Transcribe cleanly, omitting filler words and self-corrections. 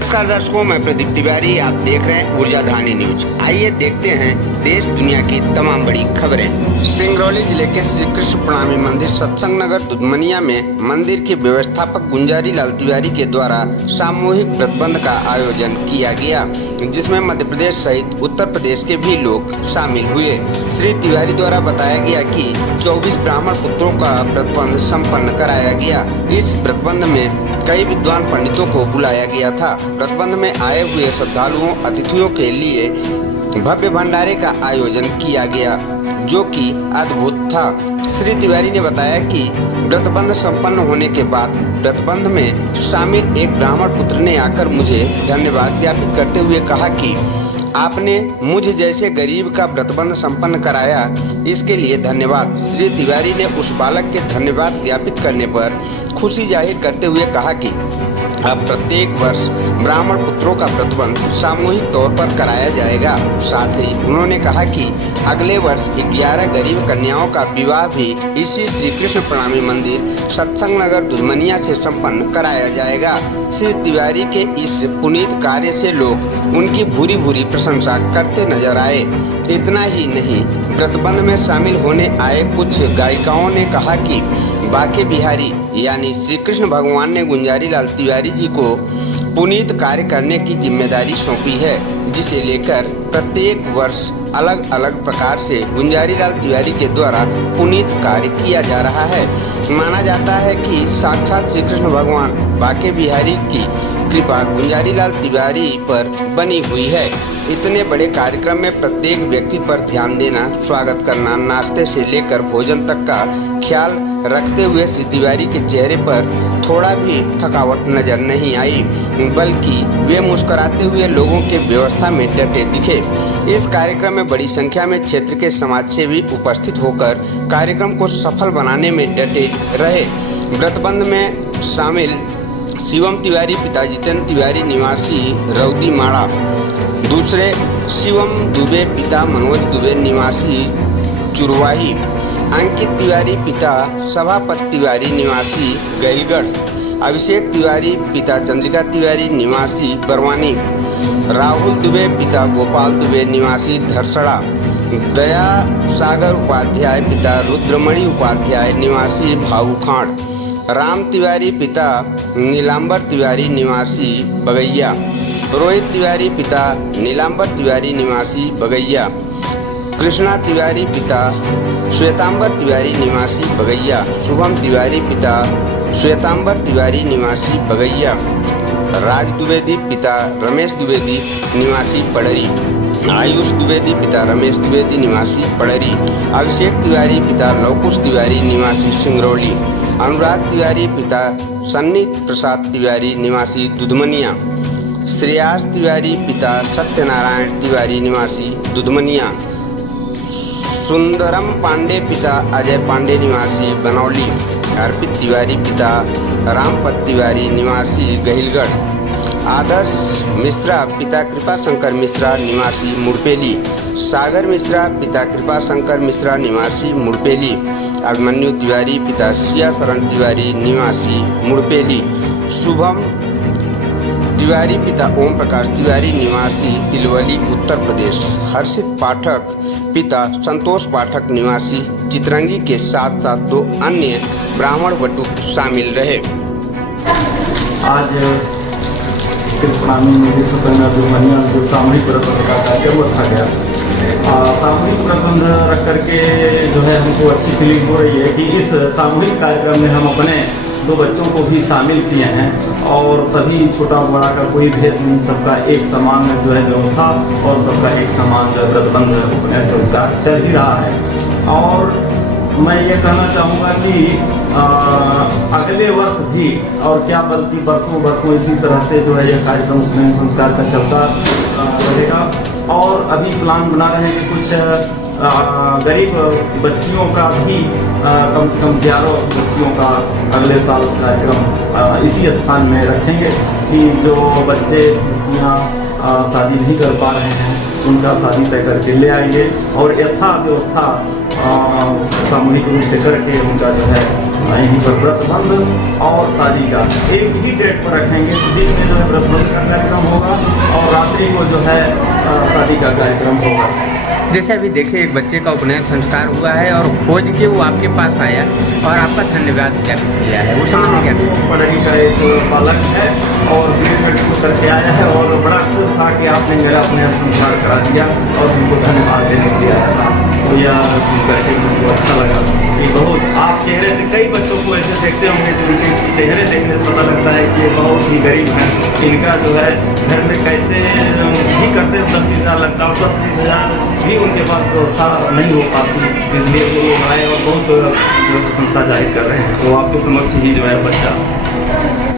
नमस्कार दर्शकों, मैं प्रदीप तिवारी। आप देख रहे हैं ऊर्जा धानी न्यूज। आइए देखते हैं देश दुनिया की तमाम बड़ी खबरें। सिंगरौली जिले के श्री कृष्ण प्रणामी मंदिर सत्संग नगर दुधमनिया में मंदिर के व्यवस्थापक गुंजारी लाल तिवारी के द्वारा सामूहिक व्रतबंध का आयोजन किया गया, जिसमें मध्य प्रदेश सहित उत्तर प्रदेश के भी लोग शामिल हुए। श्री तिवारी द्वारा बताया गया कि 24 ब्राह्मण पुत्रों का व्रतबंध संपन्न कराया गया। इस व्रतबंध में कई विद्वान पंडितों को बुलाया गया था। व्रतबंध में आए हुए श्रद्धालुओं अतिथियों के लिए भव्य भंडारे का आयोजन किया गया, जो कि अद्भुत था। श्री तिवारी ने बताया कि व्रतबंध संपन्न होने के बाद व्रतबंध में शामिल एक ब्राह्मण पुत्र ने आकर मुझे धन्यवाद ज्ञापित करते हुए कहा कि आपने मुझ जैसे गरीब का व्रतबंध संपन्न कराया, इसके लिए धन्यवाद। श्री तिवारी ने उस बालक के धन्यवाद ज्ञापित करने पर खुशी जाहिर करते हुए कहा कि अब प्रत्येक वर्ष ब्राह्मण पुत्रों का व्रतबंध सामूहिक तौर पर कराया जाएगा। साथ ही उन्होंने कहा कि अगले वर्ष 11 गरीब कन्याओं का विवाह भी इसी श्री कृष्ण प्रणामी मंदिर सत्संग नगर दुधमनिया से संपन्न कराया जाएगा। श्री तिवारी के इस पुनीत कार्य से लोग उनकी भूरी भूरी प्रशंसा करते नजर आए। इतना ही नहीं, व्रतबंध में शामिल होने आए कुछ गायिकाओं ने कहा कि बाके बिहारी यानी श्री कृष्ण भगवान ने गुंजारी लाल तिवारी जी को पुनीत कार्य करने की जिम्मेदारी सौंपी है, जिसे लेकर प्रत्येक वर्ष अलग अलग प्रकार से गुंजारी लाल तिवारी के द्वारा पुनीत कार्य किया जा रहा है। माना जाता है कि साक्षात श्री कृष्ण भगवान बाके बिहारी की कृपा गुंजारी लाल तिवारी पर बनी हुई है। इतने बड़े कार्यक्रम में प्रत्येक व्यक्ति पर ध्यान देना, स्वागत करना, नाश्ते से लेकर भोजन तक का ख्याल रखते हुए श्री तिवारी के चेहरे पर थोड़ा भी थकावट नजर नहीं आई, बल्कि वे मुस्कुराते हुए लोगों के व्यवस्था में डटे दिखे। इस कार्यक्रम में बड़ी संख्या में क्षेत्र के समाजसेवी उपस्थित होकर कार्यक्रम को सफल बनाने में डटे रहे। व्रतबंध में शामिल शिवम तिवारी पिता जितेंद्र तिवारी निवासी रौदी माड़ा, दूसरे शिवम दुबे पिता मनोज दुबे निवासी चुरवाही, अंकित तिवारी पिता सभापत तिवारी निवासी गैलगढ़, अभिषेक तिवारी पिता चंद्रिका तिवारी निवासी बरवानी, राहुल दुबे पिता गोपाल दुबे निवासी धरसड़ा, दया सागर उपाध्याय पिता रुद्रमणि उपाध्याय निवासी भाऊखाड़, राम तिवारी पिता नीलांबर तिवारी निवासी बगैया, रोहित तिवारी पिता नीलांबर तिवारी निवासी बगैया, कृष्णा तिवारी पिता श्वेतांबर तिवारी निवासी बगैया, शुभम तिवारी पिता श्वेतांबर तिवारी निवासी बगैया, राज द्विवेदी पिता रमेश द्विवेदी निवासी पढ़री, आयुष द्विवेदी पिता रमेश द्विवेदी निवासी पढ़री, अभिषेक तिवारी पिता लवकुश तिवारी निवासी सिंगरौली, अनुराग तिवारी पिता सन्नी प्रसाद तिवारी निवासी दुधमनिया, श्रेयास तिवारी पिता सत्यनारायण तिवारी निवासी दुधमनिया, सुंदरम पांडे पिता अजय पांडे निवासी बनौली, अर्पित तिवारी पिता रामपत तिवारी निवासी गहिलगढ़, आदर्श मिश्रा पिता कृपा शंकर मिश्रा निवासी मुड़पेली, सागर मिश्रा पिता कृपा शंकर मिश्रा निवासी मुड़पेली, अभिमन्यु तिवारी पिता सिया शरण तिवारी निवासी मुड़पेली, शुभम तिवारी पिता ओम प्रकाश तिवारी निवासी तिलवली उत्तर प्रदेश, हर्षित पाठक पिता संतोष पाठक निवासी चितरंगी के साथ साथ 2 अन्य ब्राह्मण बटुक शामिल रहे। आज प्रणामी मंदिर सत्संग नगर दुधमनिया जो सामूहिक व्रतबंध का कार्यक्रम रखा गया, सामूहिक व्रतबंध रख करके जो है हमको अच्छी फीलिंग हो रही है कि इस सामूहिक कार्यक्रम में हम अपने 2 बच्चों को भी शामिल किए हैं और सभी छोटा बड़ा का कोई भेद नहीं, सबका एक समान जो है व्यवस्था और सबका एक समान जो है व्रतबंध उपनयन संस्कार चल ही रहा है। और मैं ये कहना चाहूँगा कि अगले वर्ष भी और क्या बल्कि वर्षों वर्षों इसी तरह से जो है यह कार्यक्रम उपनयन संस्कार का चलता रहेगा। और अभी प्लान बना रहे हैं कि कुछ गरीब बच्चियों का भी कम से कम 11 बच्चियों का अगले साल कार्यक्रम इसी स्थान में रखेंगे कि जो बच्चे बच्चियाँ शादी नहीं कर पा रहे हैं उनका शादी तय करके ले आएंगे और यथा व्यवस्था सामूहिक रूप से करके उनका जो है यहीं पर व्रत बंद और शादी का एक ही डेट पर रखेंगे। दिन में जो है व्रत बंद का कार्यक्रम होगा और रात्रि को जो है शादी का कार्यक्रम होगा। जैसे अभी देखिए एक बच्चे का उपनयन संस्कार हुआ है और खोज के वो आपके पास आया और आपका धन्यवाद व्यक्त किया है, उस समय क्या वो पढ़ाई का एक बालक है और बीएड को करके आया है और बड़ा खुश था कि आपने मेरा अपने संस्कार करा दिया और उनको धन्यवाद देने के लिए आया था। तो यह सुन करके मुझको अच्छा लगा कि बहुत आप चेहरे से कई बच्चों को ऐसे देखते होंगे तो उनके चेहरे देखने से पता लगता है कि ये बहुत ही गरीब हैं। इनका जो है घर में कैसे भी करते हैं 10-20 हज़ार लगता है, 10-20 हज़ार भी उनके पास व्यवस्था नहीं हो पाती, इसलिए वो लोग आए और बहुत प्रसन्नता जाहिर कर रहे हैं। तो आपके समक्ष ही जो है बच्चा